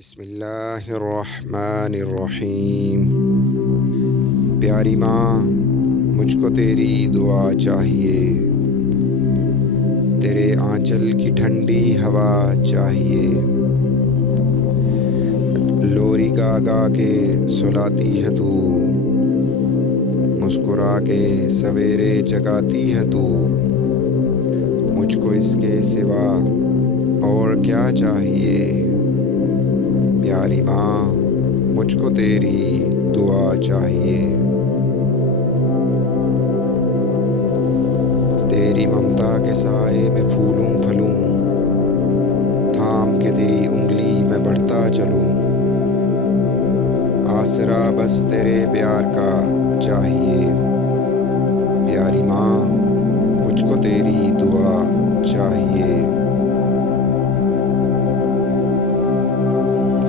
بسم اللہ الرحمن الرحیم۔ پیاری ماں، مجھ کو تیری دعا چاہیے، تیرے آنچل کی ٹھنڈی ہوا چاہیے، لوری گا گا کے سلاتی ہے تو، مسکرا کے سویرے جگاتی ہے تو، مجھ کو اس کے سوا اور کیا چاہیے؟ پیاری ماں، مجھ کو تیری دعا چاہیے، تیری ممتا کے سائے میں پھولوں پھلوں، تھام کے تیری انگلی میں بڑھتا چلوں، آسرا بس تیرے پیار کا چاہیے۔ پیاری ماں، مجھ کو تیری دعا چاہیے،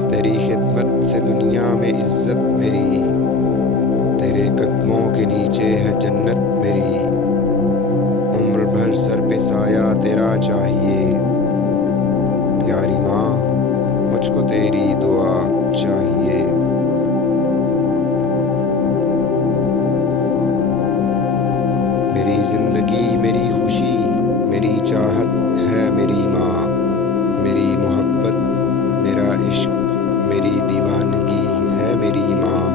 تیری خدمت سے دنیا میں عزت میری، تیرے قدموں کے نیچے ہے جنت میری، عمر بھر سر پہ سایہ تیرا چاہیے۔ پیاری ماں، مجھ کو تیری دعا چاہیے، میری زندگی میری خوشی میری چاہت ہے میری ماں، میری محبت میرا عشق میری دیوانگی ہے میری ماں،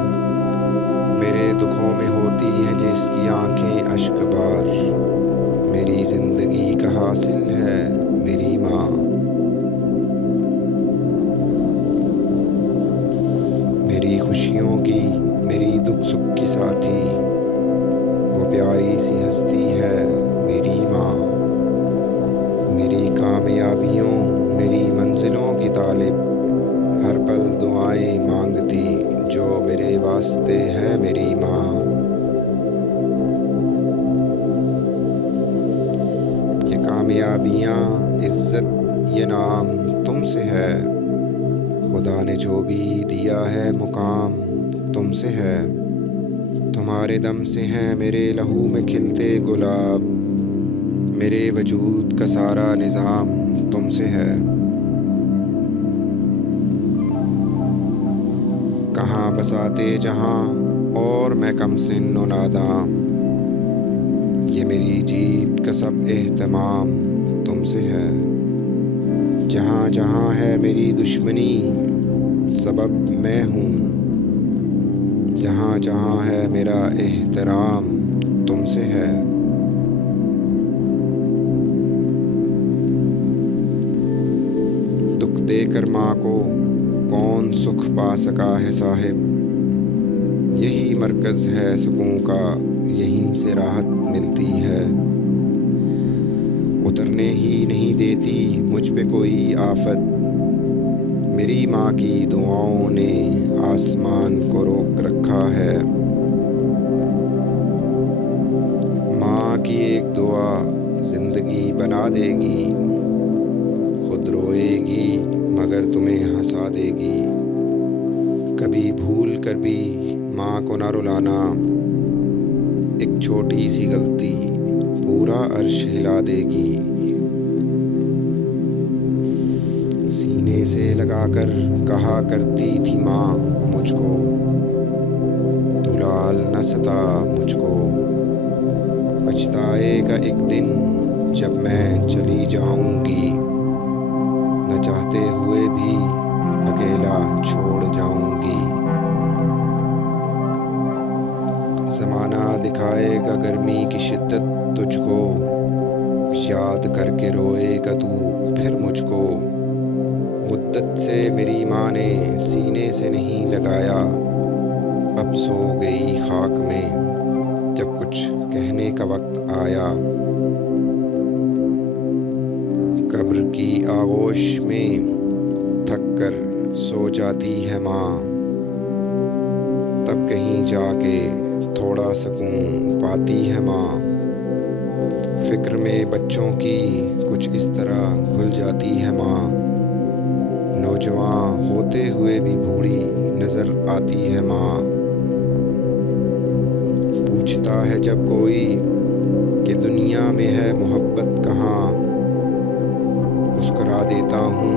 میرے دکھوں میں ہوتی ہے جس کی آنکھیں اشک بار، میری زندگی کا حاصل ہے میری ماں، میری خوشیوں کی میری دکھ سکھ کی ساتھی، وہ پیاری سی ہستی ہے میری ماں، میری کامیابیوں میری منزلوں کی طالب، ہر پل دعائیں مانگتی جو میرے واسطے ہے میری ماں، یہ کامیابیاں عزت یہ نام تم سے ہے، خدا نے جو بھی دیا ہے مقام تم سے ہے، تمہارے دم سے ہیں میرے لہو میں کھلتے گلاب، میرے وجود کا سارا نظام تم سے ہے، کہاں بساتے جہاں اور میں کم سن و ناداں، یہ میری جیت کا سب اہتمام تم سے ہے، جہاں جہاں ہے میری دشمنی سبب میں ہوں، جہاں جہاں ہے میرا احترام تم سے ہے، دکھ دے کر ماں کو کون سکھ پا سکا ہے صاحب، یہی مرکز ہے سکون کا، یہیں سے راحت ملتی ہے، اترنے ہی نہیں دیتی مجھ پہ کوئی آفت، میری ماں کی دعاؤں نے آسمان کو روک رکھا ہے، ماں کی ایک دعا زندگی بنا دے گی، خود روئے گی مگر تمہیں ہنسا دے گی، کبھی بھول کر بھی ماں کو نہ رلانا، ایک چھوٹی سی غلطی پورا عرش ہلا دے گی، سینے سے لگا کر کہا کرتی تھی ماں مجھ کو، تو لال نہ ستا مجھ کو، پچھتائے گا ایک دن جب میں چلی جاؤں گی، نہ چاہتے ہوئے بھی اکیلا چھوڑ جاؤں گی، زمانہ دکھائے گا گرمی کی شدت تجھ کو، یاد کر کے روئے گا تو پھر مجھ کو، مدت سے میری ماں نے سینے سے نہیں لگایا، اب سو گئی خاک میں جب کچھ کہنے کا وقت آیا، قبر کی آغوش میں تھک کر سو جاتی ہے ماں، تب کہیں جا کے تھوڑا سکون پاتی ہے ماں، فکر میں بچوں کی کچھ اس طرح گھل جاتی ہے ماں، نوجوان ہوتے ہوئے بھی بوڑھی نظر آتی ہے ماں، پوچھتا ہے جب کوئی کہ دنیا میں ہے محبت کہاں، مسکرا دیتا ہوں